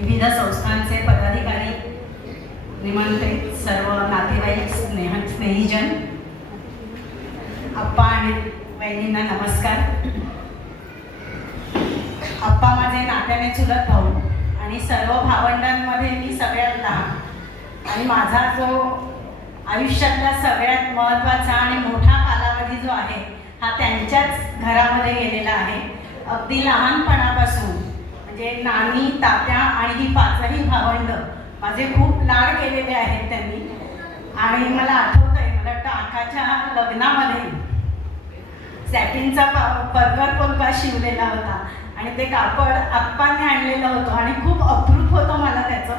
विविध संस्थांचे पदाधिकारी निमंत्रित सर्व नातेवाईक स्नेह स्नेहीजन आप्पा आणि बहिणींना नमस्कार. आप्पा माझे नात्याने चुलत भाऊ आणि सर्व भावंडांमध्ये मी सगळ्यात लहान आणि माझा जो आयुष्यातला सगळ्यात महत्त्वाचा आणि मोठा कालावधी जो आहे हा त्यांच्याच घरामध्ये गेलेला आहे. अगदी लहानपणापासून म्हणजे नानी तात्या आणि ही पाचही भावंड. माझे खूप लाड केलेले आहेत त्यांनी. आणि मला आठवत आहे मला वाटतं आकाच्या लग्नामध्ये सॅटिनचा प- परकर कोलका शिवलेला होता. आणि ते कापड आप्पांनी आणलेलं होतं आणि खूप अप्रूप होतं मला त्याचं.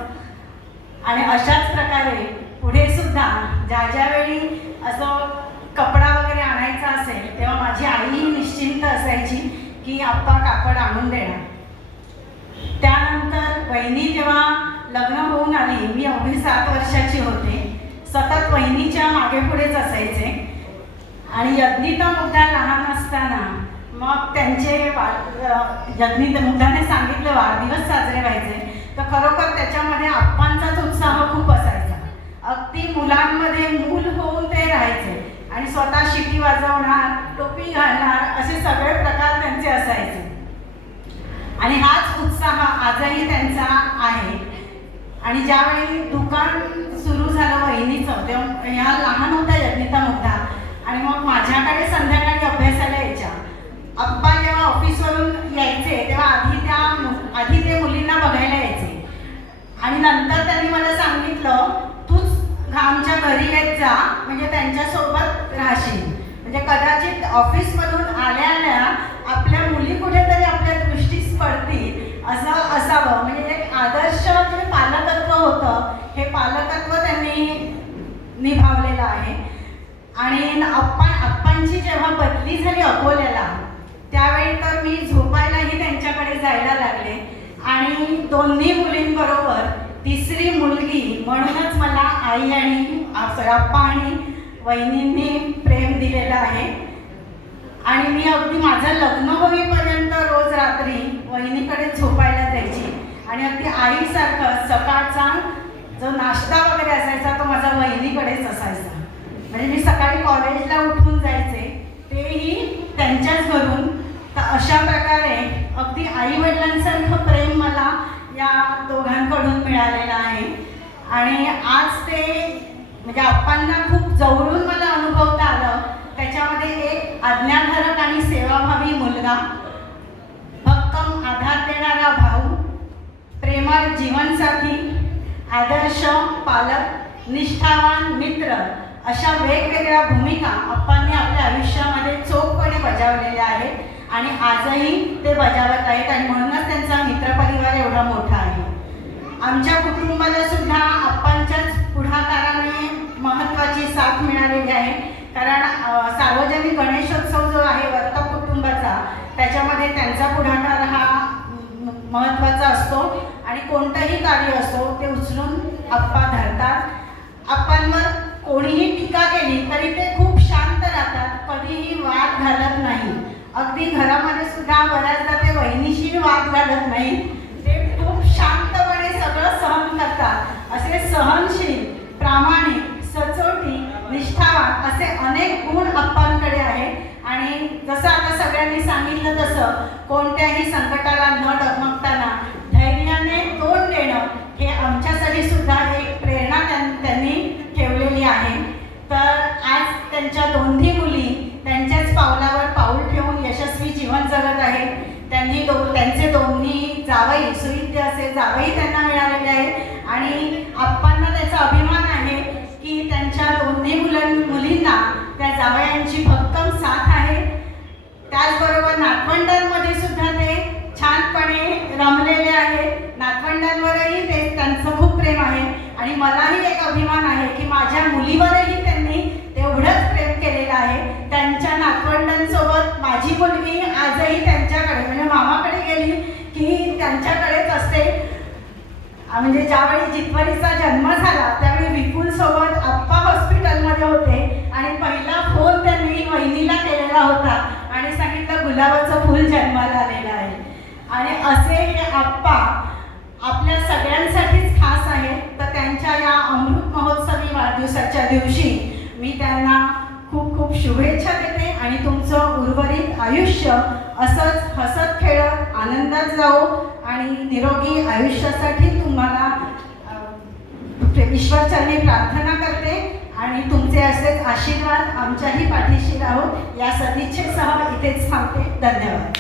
आणि अशाच प्रकारे पुढे सुद्धा ज्या ज्यावेळी असं कपडा वगैरे आणायचा असेल तेव्हा माझी आई निश्चिंत असायची की आप्पा कापड आणून देणार त्यानंतर वहिनी जेव्हा लग्न होऊन आली मी अवघी सात वर्षाची होते. सतत वहिनीच्या मागे पुढेच असायचे. आणि यज्ञिता मुद्दा लहान असताना मग त्यांचे यज्ञित मुद्दाने सांगितलं वाढदिवस साजरे व्हायचे. तर खरोखर त्याच्यामध्ये आप्पांचाच उत्साह खूप असायचा. अगदी मुलांमध्ये मूल होऊन ते राहायचे. आणि स्वतः शिटी वाजवणार टोपी घालणार असे सगळे प्रकार त्यांचे असायचे. आणि हाच उत्साह आजही त्यांचा आहे. आणि ज्यावेळी दुकान सुरू झालं वहिनीचं तेव्हा ह्या लहान होत्या यज्ञिता मुद्दा आणि मग माझ्याकडे संध्याकाळी अभ्यासाला यायच्या. अप्पा जेव्हा ऑफिसवरून यायचे तेव्हा आधी त्या आधी ते मुलींना बघायला यायचे. आणि नंतर त्यांनी मला सांगितलं तूच आमच्या घरी येत जा म्हणजे त्यांच्यासोबत राहशील. म्हणजे कदाचित ऑफिसमधून आल्या आल्या आपल्या मुली कुठेतरी आपल्या दृष्टीस पडतील असं असावं. म्हणजे एक आदर्श होतं हे पालकत्व त्यांनी निभावलेलं आहे. आणि अप्पा अप्पांची जेव्हा बदली झाली अकोल्याला त्यावेळी तर मी झोपायलाही त्यांच्याकडे जायला लागले. आणि दोन्ही मुलींबरोबर तिसरी मुलगी म्हणूनच मला आई आणि अप्पा आणि वहिनींनी प्रेम दिलेलं आहे. आणि मी अगदी माझं लग्न होईपर्यंत रोज रात्री वहिनीकडे झोपायला जायची. आणि अगदी आईसारखं सकाळचा जो नाश्ता वगैरे असायचा तो माझा वहिनीकडेच असायचा. म्हणजे मी सकाळी कॉलेजला उठून जायचे तेही त्यांच्याच घरून. तर अशा प्रकारे अगदी आई वडिलांसारखं प्रेम मला या दोघांकडून मिळालेलं आहे. आणि आज ते म्हणजे आप्पांना खूप जवळून मला अनुभवता आलं. त्याच्यामध्ये एक आज्ञाधारक आणि सेवाभावी मुलगा भक्कम आधार देणारा भाऊ प्रेमात जीवनसाथी आदर्श पालक निष्ठावान मित्र अशा वेगवेगळ्या भूमिका अप्पांनी आपल्या आयुष्यामध्ये चोखपणे बजावलेल्या आहेत. आणि आजही ते बजावत आहेत आणि म्हणूनच त्यांचा मित्रपरिवार एवढा मोठा आहे. आमच्या कुटुंबाला सुद्धा अप्पांच्याच पुढाकाराने महत्त्वाची साथ मिळालेली आहे. कारण सार्वजनिक गणेशोत्सव जो आहे वर्तक कुटुंबाचा त्याच्यामध्ये त्यांचा पुढाकार हा म, महत्त्वाचा असतो आणि कोणतंही कार्य असो ते उचलून आप्पा धरतात. आप्पांवर कोणीही टीका केली तरी ते खूप शांत राहतात कधीही वाद घालत नाही. अगदी घरामध्ये सुद्धा बऱ्याचदा ते वहिनीशी वाद घालत नाही. ते खूप शांतपणे सगळं सहन करतात. असे सहनशील प्रामाणिक सचोटी निष्ठावान असे अनेक गुण अप्पांकडे आहेत. आणि जसं आता सगळ्यांनी सांगितलं तसं कोणत्याही संकटाला न डगमगताना हे आमच्यासाठी सुद्धा एक प्रेरणा त्यांनी ठेवलेली आहे. तर आज त्यांच्या दोन्ही मुली त्यांच्याच पावलावर पाऊल ठेवून यशस्वी जीवन जगत आहेत. त्यांनी दो त्यांचे दोन्ही जावई सुविद्य असे जावई त्यांना मिळालेले आहेत आणि आप्पांना त्याचा अभिमान आहे की त्यांच्या दोन्ही मुलां मुलींना त्या जावयांची भक्कम साथ आहे त्याचबरोबर नातवंडांमध्ये सुद्धा ते छानपणे रमलेले आहेत नातवंडांवरही ते त्यांचं खूप प्रेम आहे आणि मलाही एक अभिमान आहे की माझ्या मुलीवरही त्यांनी तेवढंच प्रेम केलेलं आहे. त्यांच्या नातवंडांसोबत माझी मुलगी आजही त्यांच्याकडे म्हणजे मामाकडे गेली की त्यांच्याकडेच असते. म्हणजे ज्यावेळी जितवरीचा जन्म झाला त्यावेळी विपुल सोबत आप्पा हॉस्पिटलमध्ये होते आणि पहिला फोन त्यांनी वहिनीला केलेला होता आणि सांगितलं गुलाबाचं फुल जन्माला आलेलं आहे. आणि असे हे आप्पा दिवशी मी त्यांना खूप खूप शुभेच्छा देते आणि तुमचं उर्वरित आयुष्य असंच हसत खेळत आनंदात जाओ आणि निरोगी आयुष्यासाठी तुम्हाला ईश्वरचरणी प्रार्थना करते आणि तुमचे असेच आशीर्वाद आमच्याही पाठीशी राहो. या सदिच्छेसह इथेच थांबते. धन्यवाद.